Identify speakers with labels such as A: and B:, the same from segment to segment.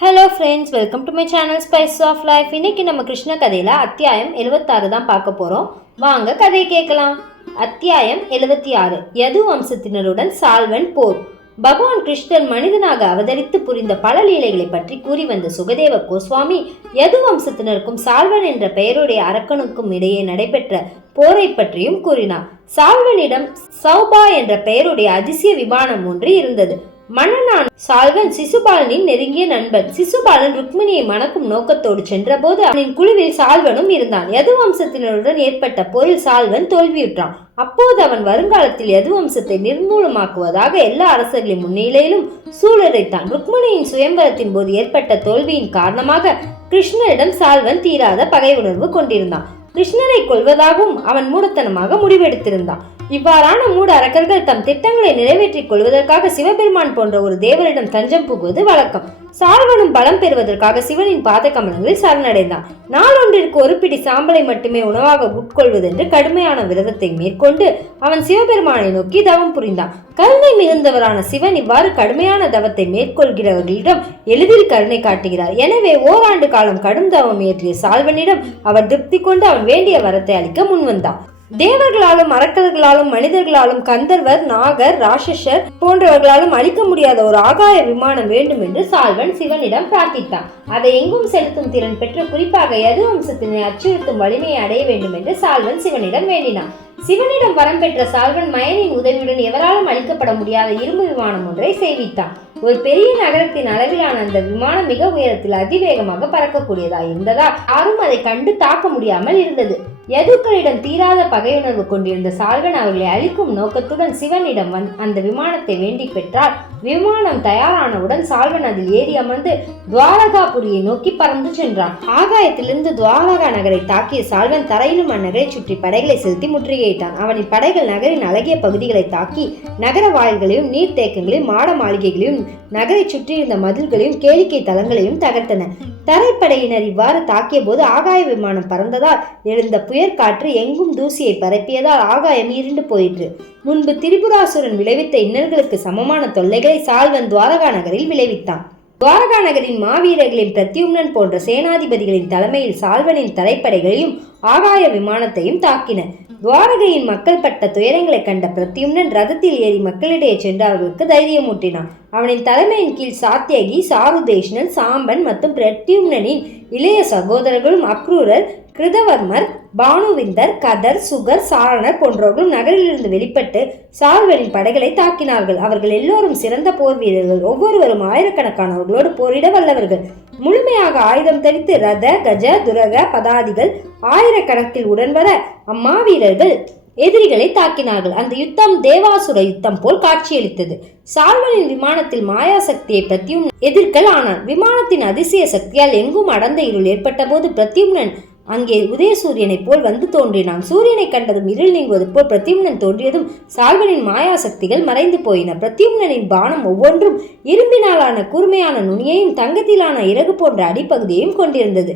A: Hello friends welcome to my channel spice of life இன்னைக்கு நம்ம கிருஷ்ண கதையில் அத்தியாயம் எழுபத்தாறு தான் பார்க்க போகிறோம் வாங்க கதையை கேட்கலாம். அத்தியாயம் எழுபத்தி ஆறு யது வம்சத்தினருடன் சால்வன் போர். பகவான் கிருஷ்ணர் மனிதனாக அவதரித்து புரிந்த பல லீலைகளை பற்றி கூறி வந்த சுகதேவ கோஸ்வாமி யது வம்சத்தினருக்கும் சால்வன் என்ற பெயருடைய அரக்கனுக்கும் இடையே நடைபெற்ற போரை பற்றியும் கூறினார். சால்வனிடம் சௌபா என்ற பெயருடைய அதிசய விமானம் ஒன்று இருந்தது. மன்னனான் சால்வன் சிசுபாலனின் நெருங்கிய நண்பன். சிசுபாலன் ருக்மிணியை மணக்கும் நோக்கத்தோடு சென்றபோது அவனின் குழுவில் சால்வனும் இருந்தான். யது வம்சத்தினருடன் ஏற்பட்ட போரில் சால்வன் தோல்வியுற்றான். அப்போது அவன் வருங்காலத்தில் யது வம்சத்தை நிர்மூலமாக்குவதாக எல்லா அரசர்களின் முன்னிலையிலும் சூழலைத்தான் ருக்மிணியின் சுயம்பரத்தின் போது ஏற்பட்ட தோல்வியின் காரணமாக கிருஷ்ணரிடம் சால்வன் தீராத பகை உணர்வு கொண்டிருந்தான். கிருஷ்ணரை கொல்வதாகவும் அவன் மூடத்தனமாக முடிவெடுத்திருந்தான். இவ்வாறான மூட அரக்கர்கள் தம் திட்டங்களை நிறைவேற்றிக் கொள்வதற்காக சிவபெருமான் போன்ற ஒரு தேவரிடம் தஞ்சம் புகுவது வழக்கம். சால்வனும் பலம் பெறுவதற்காக சிவனின் பாத கமலங்களில் சரணடைந்தான் நாளொன்றிற்கு ஒரு பிடி சாம்பலை மட்டுமே உணவாக உட்கொள்வதென்று கடுமையான விரதத்தை மேற்கொண்டு அவன் சிவபெருமானை நோக்கி தவம் புரிந்தான். கருணை மிகுந்தவரான சிவன் இவ்வாறு கடுமையான தவத்தை மேற்கொள்கிறவர்களிடம் எளிதில் கருணை காட்டுகிறார். எனவே ஓராண்டு காலம் கடும் தவம் இயற்றிய சால்வனிடம் அவர் திருப்தி கொண்டு அவன் வேண்டிய வரத்தை அளிக்க முன்வந்தான். தேவர்களாலும் அரக்கர்களாலும் மனிதர்களாலும் கந்தர்வர் நாகர் ராட்சசர் போன்றவர்களாலும் அழிக்க முடியாத ஒரு ஆகாய விமானம் வேண்டும் என்று சால்வன் சிவனிடம் பிரார்த்தித்தான். அதை எங்கும் செலுத்தும் திறன் பெற்று குறிப்பாக யது வம்சத்தினை அச்சுறுத்தும் வலிமையை அடைய வேண்டும் என்று சால்வன் சிவனிடம் வேண்டினான். சிவனிடம் வரம் பெற்ற சால்வன் மயனின் உதவியுடன் எவராலும் அளிக்கப்பட முடியாத இரும்பு விமானம் ஒன்றை செய்வித்தான் ஒரு பெரிய நகரத்தின் அளவிலான அந்த விமானம் மிக உயரத்தில் அதிவேகமாக பறக்கக்கூடியதாக இருந்ததால் யாரும் அதை கண்டு தாக்க முடியாமல் இருந்தது. யதுக்களிடம் தீராத பகையுணர்வு கொண்டிருந்த சால்வன் அவர்களை அழிக்கும் நோக்கத்துடன் சிவனிடம் வந் அந்த விமானத்தை வேண்டி பெற்றார். விமானம் தயாரானவுடன் சால்வன் அதில் ஏறி அமர்ந்து துவாரகாபுரியை நோக்கி பறந்து சென்றான். ஆகாயத்திலிருந்து துவாரகா நகரை தாக்கிய சால்வன் தரையிலும் அந்நகரை சுற்றி படைகளை செலுத்தி முற்றுகையிட்டான். அவனின் படைகள் நகரின் அழகிய பகுதிகளை தாக்கி நகர வாயில்களையும் நீர்த்தேக்கங்களையும் மாட மாளிகைகளையும் நகரை சுற்றியிருந்த மதில்களையும் கேளிக்கை தலங்களையும் தகர்த்தன. தரைப்படையினர் இவ்வாறு தாக்கிய போது ஆகாய விமானம் பறந்ததால் எழுந்த புயற்காற்று எங்கும் தூசியை பரப்பியதால் ஆகாயம் இருண்டு போயிற்று. முன்பு திரிபுராசுரன் விளைவித்த இன்னல்களுக்கு சமமான தொல்லைகளை சால்வன் துவாரகா நகரில் விளைவித்தான். துவாரகா நகரின் மாவீரர்களின் பிரத்யும்னன் போன்ற சேனாதிபதிகளின் தலைமையில் சால்வனின் தலைப்படைகளையும் ஆகாய விமானத்தையும் தாக்கின. துவாரகையின் மக்கள் பட்ட துயரங்களை கண்ட பிரத்யும்னன் ரதத்தில் ஏறி மக்களிடையே சென்று அவர்களுக்கு தைரியமூட்டினான். அவனின் தலைமையின் கீழ் சாத்தியகி சாருதேஷ்ணன் சாம்பன் மற்றும் பிரத்யும்னனின் இளைய சகோதரர்களும் அக்ரூரர் கிருதவர்மர் பானுவிந்தர் கதர் சுகர் சாரணர் போன்றவர்களும் நகரிலிருந்து வெளிப்பட்டு சால்வனின் படைகளை தாக்கினார்கள். அவர்கள் எல்லோரும் சிறந்த போர் வீரர்கள். ஒவ்வொருவரும் ஆயிரக்கணக்கானவர்களோடு போரிட வல்லவர்கள். முழுமையாக ஆயுதம் தரித்து ரத கஜ துரக பதாதிகள் ஆயிர ஆயிரக்கணக்கில் உடன் வர அம்மாவீரர்கள் எதிரிகளை தாக்கினார்கள். அந்த யுத்தம் தேவாசுர யுத்தம் போல் காட்சியளித்தது. சால்வனின் விமானத்தில் மாயா சக்தியை பிரத்யும்னன் எதிர்க்கல் ஆனான். விமானத்தின் அதிசய சக்தியால் எங்கும் அடர்ந்த இருள் ஏற்பட்ட போது பிரத்யும்னன் அங்கே உதயசூரியனைப் போல் வந்து தோன்றினான். சூரியனை கண்டதும் இருள் நீங்குவது போல் பிரத்யும்னன் தோன்றியதும் சால்வனின் மாயா சக்திகள் மறைந்து போயின. பிரத்யும்னனின் பானம் ஒவ்வொன்றும் இரும்பினாலான கூர்மையான நுனியையும் தங்கத்திலான இறகு போன்ற அடிப்பகுதியையும் கொண்டிருந்தது.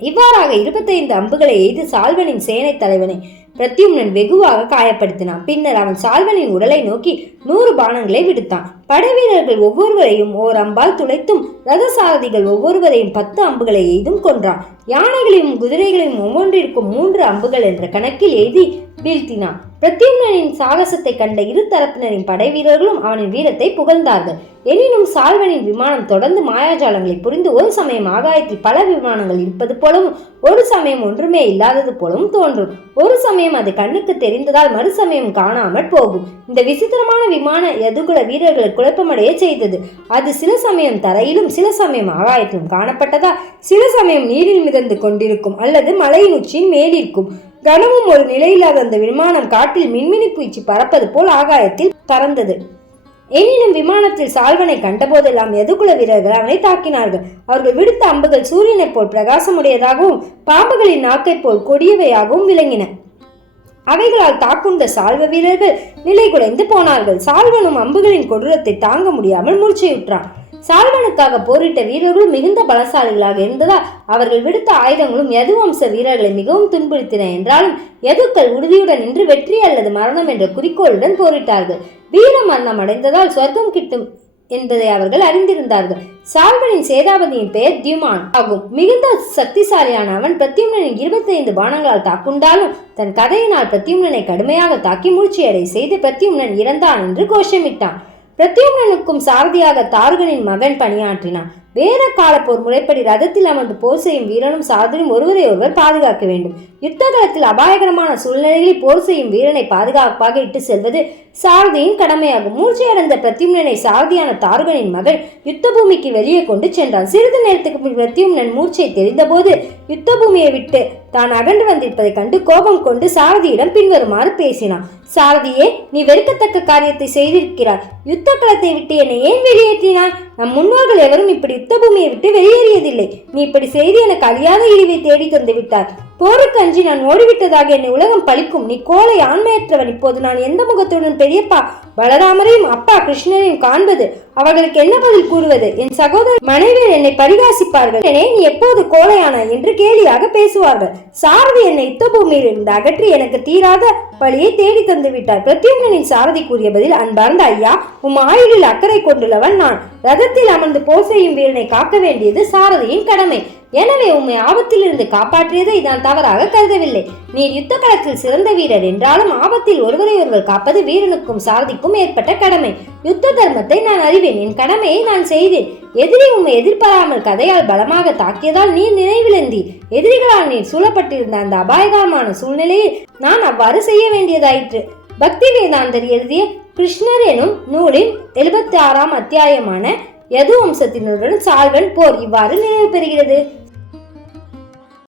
A: இவ்வாறாக இருபத்தைந்து அம்புகளை எய்து சால்வனின் சேனை தலைவனை பிரத்யும்னன் வெகுவாக காயப்படுத்தினான். பின்னர் அவன் சால்வனின் உடலை நோக்கி நூறு பானங்களை விடுத்தான். படைவீரர்கள் ஒவ்வொருவரையும் ஓர் அம்பால் துளைத்தும் ரதசாரதிகள் ஒவ்வொருவரையும் பத்து அம்புகளை எய்தும் கொன்றான். யானைகளையும் குதிரைகளையும் ஒவ்வொன்றிற்கும் மூன்று அம்புகள் என்ற கணக்கில் எய்தி வீழ்த்தினான். பிரத்யும்னனின் சாகசத்தை கண்ட இரு தரப்பினரின் படை வீரர்களும் அவனின் வீரத்தை புகழ்ந்தார்கள். எனினும் சால்வனின் விமானம் தொடர்ந்து மாயாஜாலங்களை புரிந்து ஒரு சமயம் ஆகாயத்தில் பல விமானங்கள் இருப்பது போலவும் ஒரு சமயம் ஒன்றுமே இல்லாதது போலவும் தோன்றும். ஒரு சமயம் அது கண்ணுக்கு தெரிந்ததால் மறுசமயம் காணாமல் போகும். இந்த விசித்திரமான விமான எதுகுல வீரர்களுக்கு குழப்பமடைய செய்தது. அது சில சமயம் தரையிலும் சில சமயம் ஆகாயத்திலும் காணப்பட்டதா? சில சமயம் நீரில் மிதந்து கொண்டிருக்கும் அல்லது மலையின் உச்சியின் மேலிருக்கும். கனமும் ஒரு நிலையில்லாத அந்த விமானம் காட்டில் மின்மினி பூச்சி பறப்பது போல் ஆகாயத்தில் பறந்தது. எனினும் விமானத்தில் சால்வனை கண்டபோதெல்லாம் எதுகுல வீரர்கள் அவனை தாக்கினார்கள்? அவர்கள் விடுத்த அம்புகள் சூரியனைப் போல் பிரகாசமுடையதாகவும் பாம்புகளின் நாக்கைப் போல் கொடியவையாகவும் விளங்கின. அவைகளால் தாக்குண்ட சால்வ வீரர்கள் நிலை குலைந்து போனார்கள். சால்வனும் அம்புகளின் கொடூரத்தை தாங்க முடியாமல் மூர்ச்சையுற்றான். சால்வனுக்காக போரிட்ட வீரர்களும் மிகுந்த பலசாலிகளாக இருந்ததால் அவர்கள் விடுத்த ஆயுதங்களும் யது வம்ச வீரர்களை மிகவும் துன்புறுத்தின என்றாலும் யதுக்கள் உறுதியுடன் நின்று வெற்றி அல்லது மரணம் என்ற குறிக்கோளுடன் போரிட்டார்கள். வீர மரணம் அடைந்ததால் சொர்க்கம் கிட்டும் என்பதை அவர்கள் அறிந்திருந்தார்கள். சால்வனின் சேதாபதியின் பெயர் தியுமான் ஆகும். மிகுந்த சக்திசாலியான அவன் பிரத்யும்னனின் இருபத்தைந்து பானங்களால் தாக்குண்டாலும் தன் கதையினால் பிரத்யும்னனை கடுமையாக தாக்கி மூழ்ச்சியடை செய்து பிரத்யும்னன் இறந்தான் என்று கோஷமிட்டான். பிரத்யும்னனுக்கும் சாரதியாக தாருகனின் மகன் பணியாற்றினான். வேத கால போர் முறைப்படி ரதத்தில் அமர்ந்து போர் செய்யும் வீரனும் சாரதியும் ஒருவரை ஒருவர் பாதுகாக்க வேண்டும். யுத்த களத்தில் அபாயகரமான சூழ்நிலைகளில் போர் செய்யும் வீரனை பாதுகாப்பாக இட்டு செல்வது சாரதியின் கடமையாகும். மூர்ச்சையடைந்த பிரத்யும்னனை சாரதியான தாருகனின் மகள் யுத்த பூமிக்கு வெளியே கொண்டு சென்றான். சிறிது நேரத்துக்கு பின் பிரத்யும்னன் மூர்ச்சை தெரிந்தபோது யுத்த பூமியை விட்டு தான் அகன்று வந்திருப்பதைக் கண்டு கோபம் கொண்டு சாரதியிடம் பின்வருமாறு பேசினான். சாரதியே நீ வெறுக்கத்தக்க காரியத்தை செய்திருக்கிறாய். யுத்த களத்தை விட்டு என்னை ஏன் வெளியேற்றினாய்? நம் முன்னோர்கள் எவரும் இப்படி யுத்த பூமியை விட்டு வெளியேறியதில்லை. நீ இப்படி செய்து எனக்கு அழியாத இழிவை தேடி தந்து விட்டாய் போருக்கு அஞ்சி நான் ஓடிவிட்டதாக என்னை உலகம் பழிக்கும். நீ கோலை ஆண்மையற்றவன். இப்போது நான் எந்த முகத்துடன் பெரியப்பா பலராமரையும் அப்பா கிருஷ்ணரையும் காண்பது அவர்களுக்கு என்ன பதில் கூறுவது? என் சகோதரர் மனைவியர் என்னை பரிகாசிப்பார்கள். என்னே நீ எப்போது கோலையானா என்று கேலியாக பேசுவார்கள். சாரதி என்னை யுத்த பூமியில் இருந்து அகற்றி எனக்கு தீராத பழியை தேடி தந்து விட்டார் பிரத்யும்னனின் சாரதி கூறிய பதில் அன்பார்ந்த ஐயா உம் ஆயுளில் அக்கறை கொண்டுள்ளவன் நான். ரதத்தில் அமர்ந்து போர் செய்யும் வீரனை காக்க வேண்டியது சாரதியின் கடமை. எனவே உம்மை ஆபத்திலிருந்து காப்பாற்றியதை நான் தவறாக கருதவில்லை. நீர் யுத்த களத்தில் சிறந்த வீரர் என்றாலும் ஆபத்தில் ஒருவரை ஒருவர் காப்பது வீரனுக்கும் சாரதிக்கும் ஏற்பட்ட கடமை. யுத்த தர்மத்தை நான் அறிவேன். என் கடமையை நான் செய்தேன். எதிரி உம்மை எதிர்பாராமல் கதையால் பலமாக தாக்கியதால் நீர் நினைவிழந்தி எதிரிகளால் நீர் சூழப்பட்டிருந்த அந்த அபாயகரமான சூழ்நிலையில் நான் அவ்வாறு செய்ய வேண்டியதாயிற்று. பக்தி வேதாந்தர் எழுதிய கிருஷ்ணர் எனும் நூலின் எழுபத்தி ஆறாம் அத்தியாயமான யது வம்சத்தினருடன் சால்வன் போர் இவ்வாறு நினைவு பெறுகிறது.